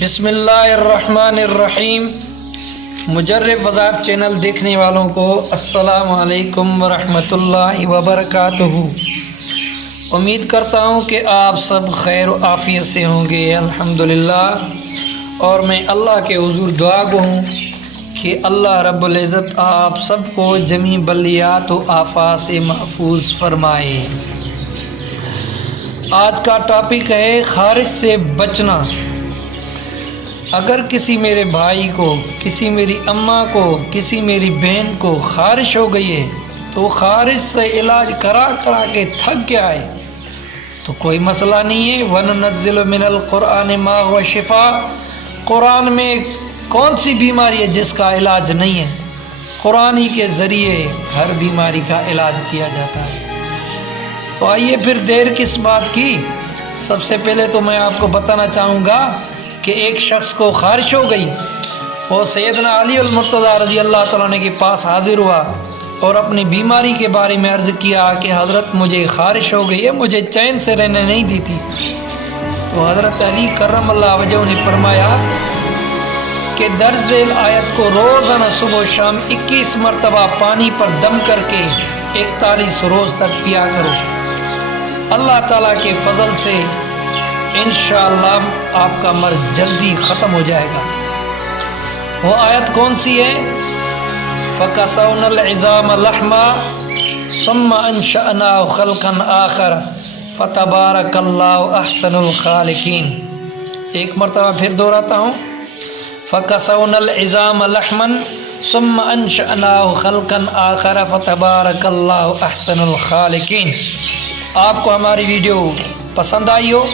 بسم اللہ الرحمن الرحیم۔ مجرب وظائف چینل دیکھنے والوں کو السلام علیکم ورحمۃ اللہ وبرکاتہ۔ امید کرتا ہوں کہ آپ سب خیر و عافیت سے ہوں گے، الحمدللہ۔ اور میں اللہ کے حضور دعا گو ہوں کہ اللہ رب العزت آپ سب کو جمیع بلیات و آفات سے محفوظ فرمائے۔ آج کا ٹاپک ہے خارش سے بچنا۔ اگر کسی میرے بھائی کو، کسی میری اماں کو، کسی میری بہن کو خارش ہو گئی ہے تو خارش سے علاج کرا کے تھک گیا ہے تو کوئی مسئلہ نہیں ہے۔ وَنُنَزِّلُ مِنَ الْقُرْآنِ مَا هُوَ شِفَاءٌ۔ قرآن میں کون سی بیماری ہے جس کا علاج نہیں ہے؟ قرآن ہی کے ذریعے ہر بیماری کا علاج کیا جاتا ہے۔ تو آئیے پھر دیر کس بات کی، سب سے پہلے تو میں آپ کو بتانا چاہوں گا کہ ایک شخص کو خارش ہو گئی، وہ سیدنا علی المرتضیٰ رضی اللہ تعالیٰ عنہ کے پاس حاضر ہوا اور اپنی بیماری کے بارے میں عرض کیا کہ حضرت مجھے خارش ہو گئی ہے، مجھے چین سے رہنے نہیں دیتی۔ تو حضرت علی کرم اللہ وجہہ نے فرمایا کہ درج ذیل آیت کو روزانہ صبح و شام 21 مرتبہ پانی پر دم کر کے 41 روز تک پیا کرو۔ اللہ تعالیٰ کے فضل سے انشاءاللہ آپ کا مرض جلدی ختم ہو جائے گا۔ وہ آیت کون سی ہے؟ فَكَسَوْنَا الْعِظَامَ لَحْمًا ثُمَّ أَنشَأْنَاهُ خَلْقًا آخَرَ فَتَبَارَكَ اللَّهُ أَحْسَنُ الْخَالِقِينَ۔ ایک مرتبہ پھر دہراتا ہوں، فَكَسَوْنَا الْعِظَامَ لَحْمًا ثُمَّ أَنشَأْنَاهُ خَلْقًا آخَرَ فَتَبَارَكَ اللَّهُ أَحْسَنُ الْخَالِقِينَ۔ آپ کو ہماری ویڈیو پسند آئی ہو،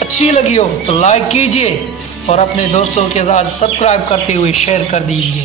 اچھی لگی ہو تو لائک کیجئے اور اپنے دوستوں کے ساتھ سبسکرائب کرتے ہوئے شیئر کر دیجئے۔